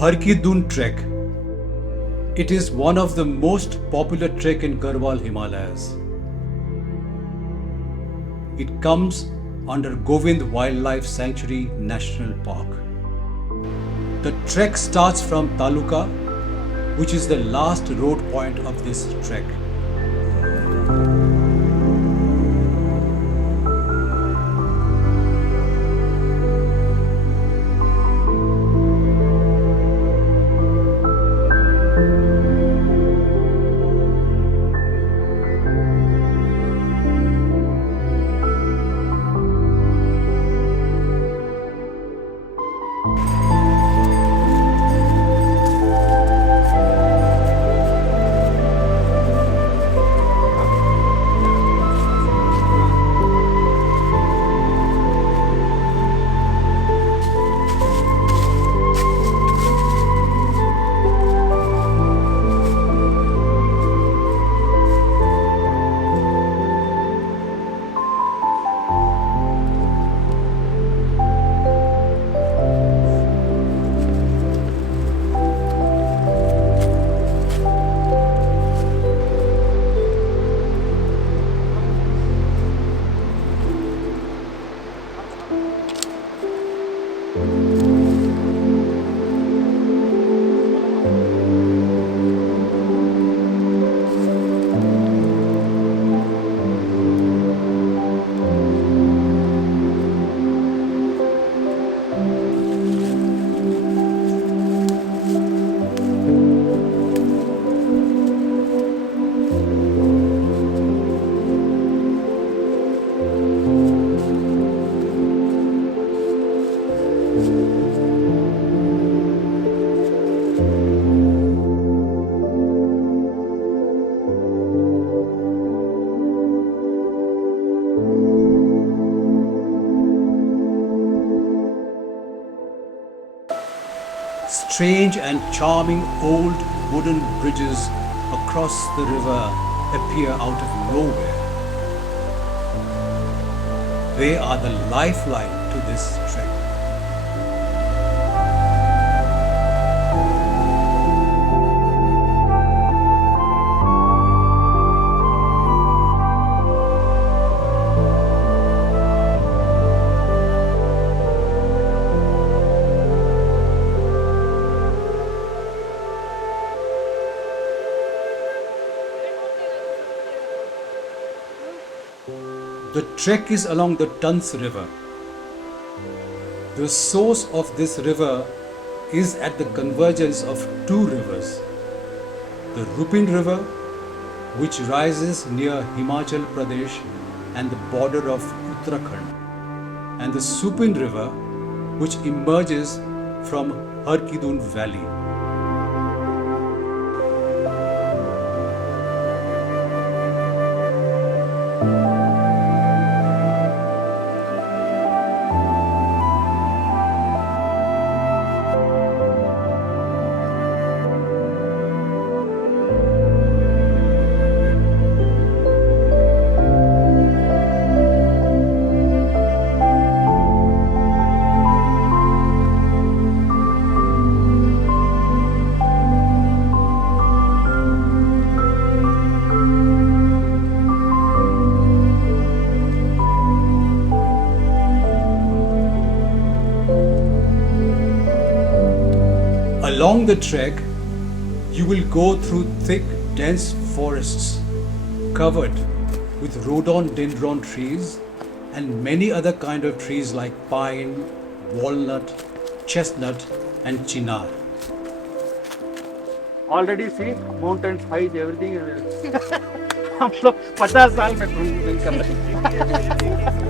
Har Ki Dun trek. It is one of the most popular trek in Garhwal Himalayas. It comes under Govind Wildlife Sanctuary National Park. The trek starts from Taluka, which is the last road point of this trek. Strange and charming old wooden bridges across the river appear out of nowhere. They are the lifeline to this trek. The trek is along the Tans River. The source of this river is at the convergence of two rivers. The Rupin River, which rises near Himachal Pradesh and the border of Uttarakhand, and the Supin River, which emerges from Har Ki Dun Valley. Along the trek, you will go through thick, dense forests covered with rhododendron trees and many other kind of trees like pine, walnut, chestnut and chinar. Already see mountains, heights, everything. हम लोग 50 साल में घूम कर रहे हैं.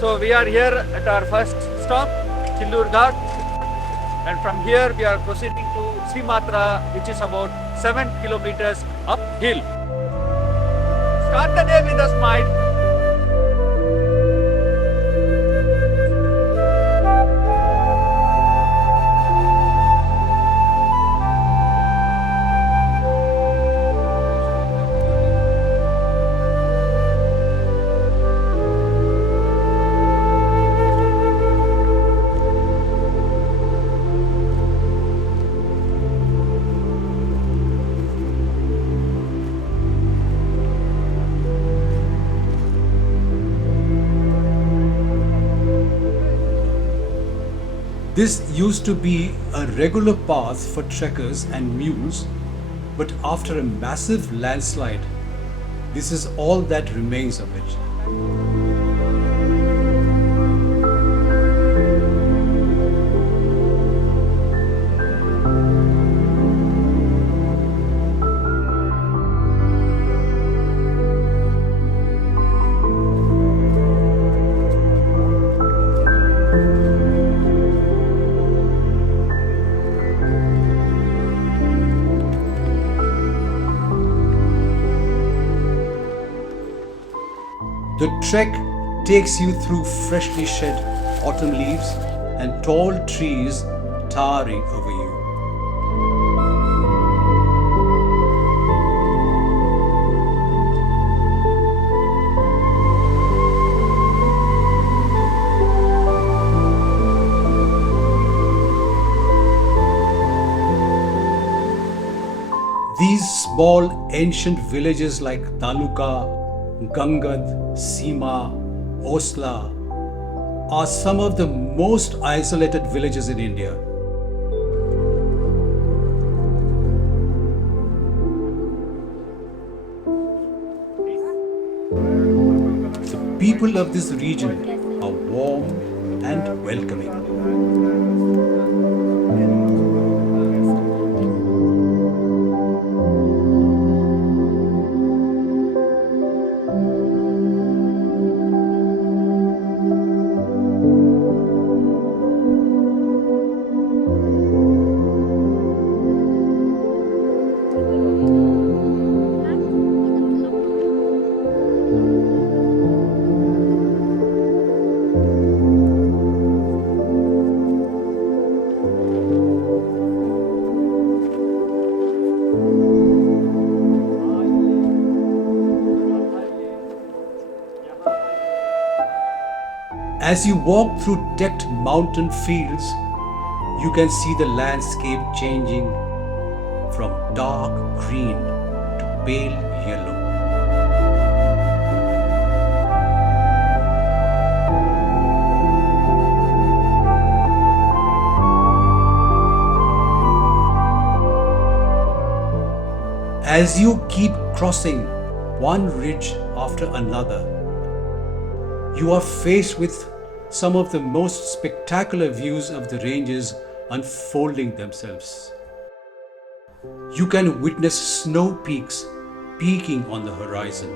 So we are here at our first stop, Chillur Ghat, and from here we are proceeding to Srimatra, which is about 7 kilometers uphill. Start the day with a smile. This used to be a regular path for trekkers and mules, but after a massive landslide, this is all that remains of it. The trek takes you through freshly shed autumn leaves and tall trees towering over you. These small ancient villages like Taluka, Gangad, Sima, Osla are some of the most isolated villages in India. The people of this region are warm and welcoming. As you walk through decked mountain fields, you can see the landscape changing from dark green to pale yellow. As you keep crossing one ridge after another, you are faced with some of the most spectacular views of the ranges unfolding themselves. You can witness snow peaks peaking on the horizon.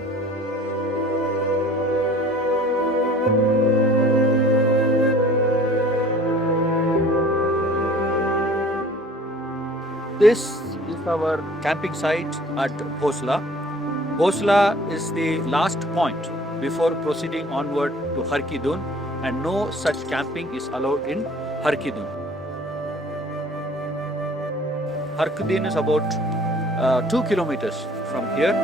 This is our camping site at Bhosla. Bhosla is the last point before proceeding onward to Har Ki Dun, and no such camping is allowed in Har Ki Dun. Har Ki Dun is about 2 kilometers from here.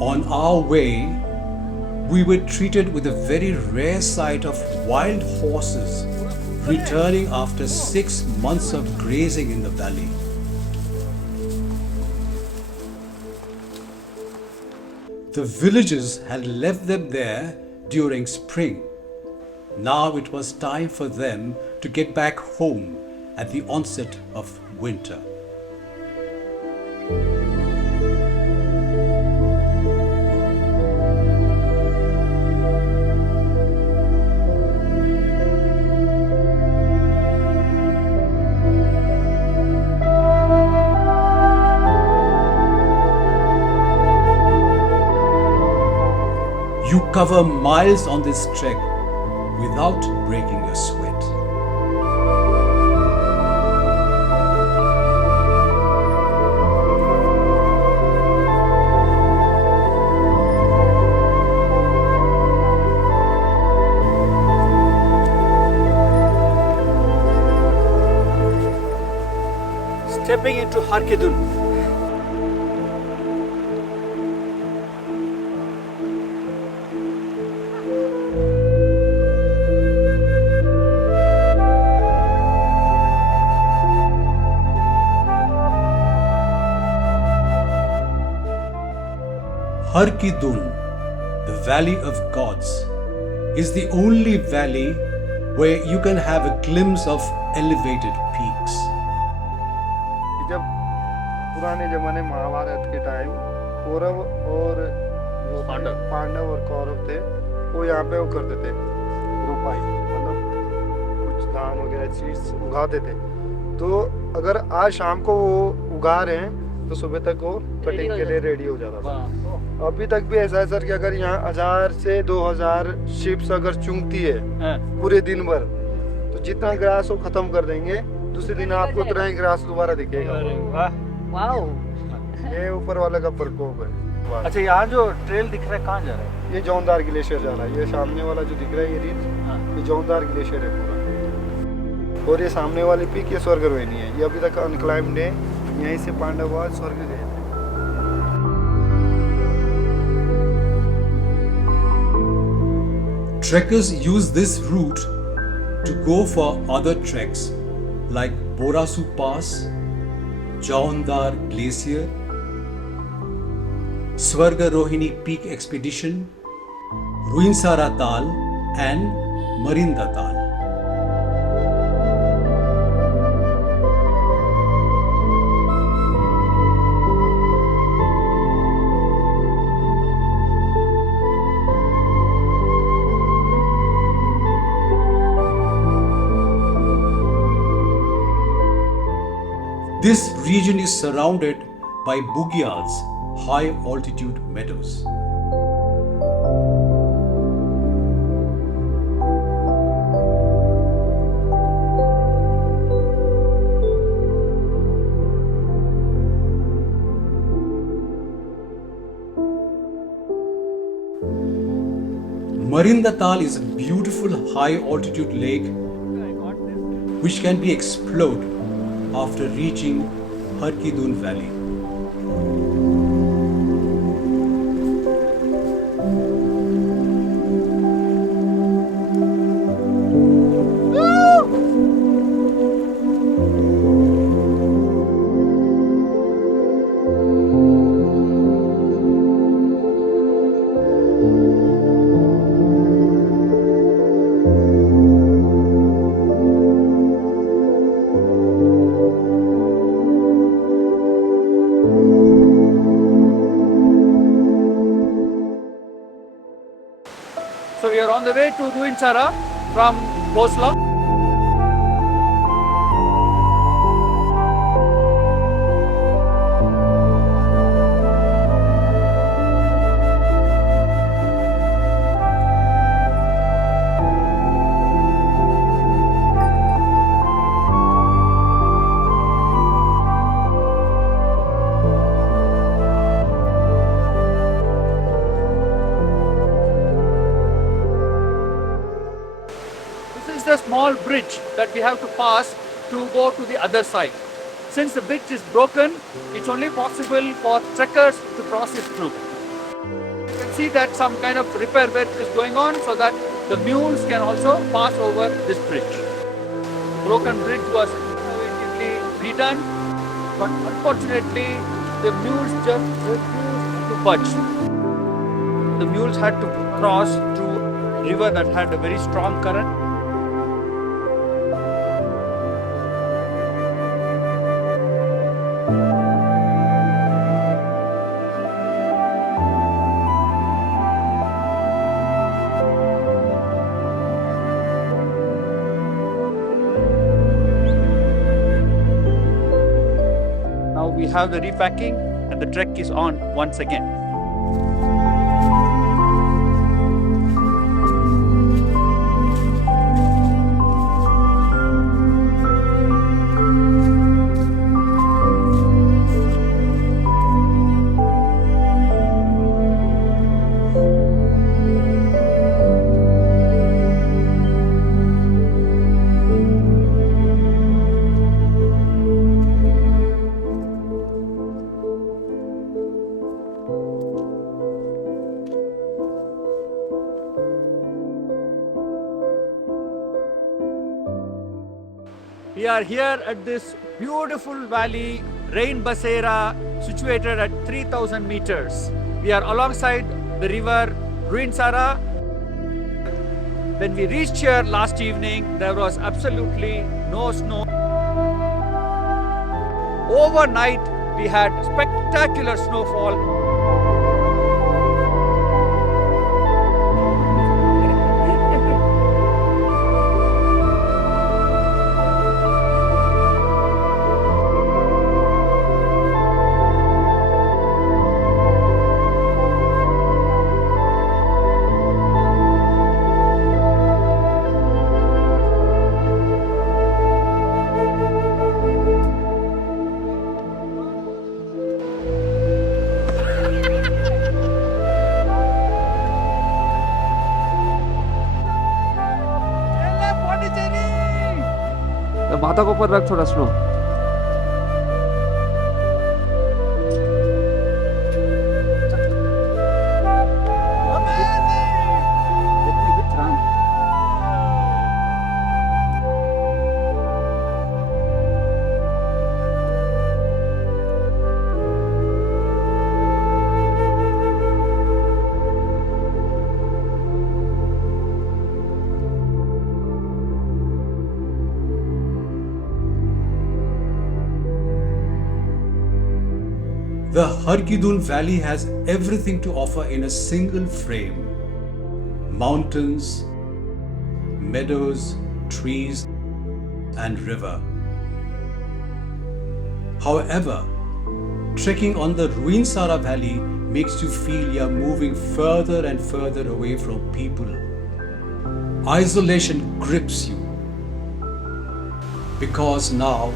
On our way, we were treated with a very rare sight of wild horses returning after 6 months of grazing in the valley. The villagers had left them there during spring, Now it was time for them to get back home at the onset of winter. You cover miles on this trek without breaking a sweat. Stepping into Har Ki Dun. Har Ki Dun, the Valley of Gods, is the only valley where you can have a glimpse of elevated peaks. जब पुराने जमाने महाभारत के time Kaurava और वो पांडव और कौरव थे, वो यहाँ पे वो करते थे रोपाई, मतलब कुछ धान वगैरह चीज उगाते थे। तो अगर आज शाम को वो उगा रहे हैं तो सुबह तक वो कटिंग के लिए रेडी हो जाता था। अभी तक भी ऐसा है सर कि अगर यहाँ 1000 से 2000 शिप्स अगर चूंकती है पूरे दिन भर, तो जितना ग्रास वो खत्म कर देंगे, दूसरे दिन आपको उतना ही ग्रास दोबारा दिखेगा। वाओ, ये ऊपर वाले का प्रकोप है। अच्छा, यहाँ जो ट्रेल दिख रहा है कहाँ जा रहा है? ये जौनदार ग्लेशियर जा रहा है। ये सामने वाला जो दिख रहा है ये रीच, ये जौनदार ग्लेशियर है पूरा। और ये सामने वाली पीक ये स्वर्ग रोहिणी है। ये अभी तक अनक्लाइम्ड है। यहीं से पांडव स्वर्ग गए थे। Trekkers use this route to go for other treks like Borasu Pass, Jaundhar Glacier, Swarga Rohini Peak Expedition, Ruinsara Tal and Marinda Tal. This region is surrounded by bugyals, high altitude meadows. Marinda Tal is a beautiful high altitude lake which can be explored after reaching Har Ki Dun Valley. So we are on the way to Ruinsara from Bosla. The small bridge that we have to pass to go to the other side. Since the bridge is broken, it's only possible for trekkers to cross it through. You can see that some kind of repair work is going on so that the mules can also pass over this bridge. The broken bridge was innovatively redone, but unfortunately the mules just refused to budge. The mules had to cross through river that had a very strong current. Now we have the repacking and the trek is on once again. We are here at this beautiful valley, Rain Basera, situated at 3000 meters. We are alongside the river Ruinsara. When we reached here last evening, there was absolutely no snow. Overnight, we had spectacular snowfall. माथा को ऊपर रख थोड़ा slow The Har Ki Dun valley has everything to offer in a single frame. Mountains, meadows, trees, and river. However, trekking on the Ruinsara valley makes you feel you're moving further and further away from people. Isolation grips you because now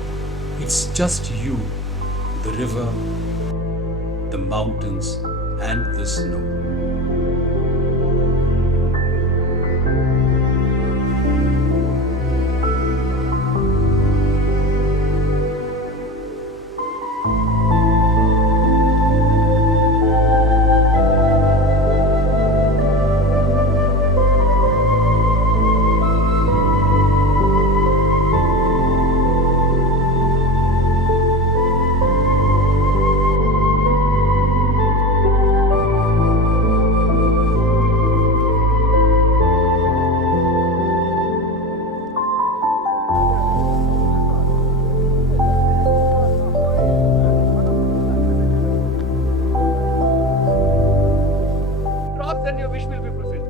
it's just you, the river, the mountains, and the snow. Then your wish will be fulfilled.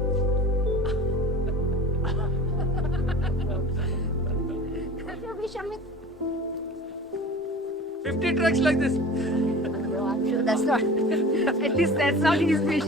50 treks like this. No, I'm sure that's not. At least that's not his wish.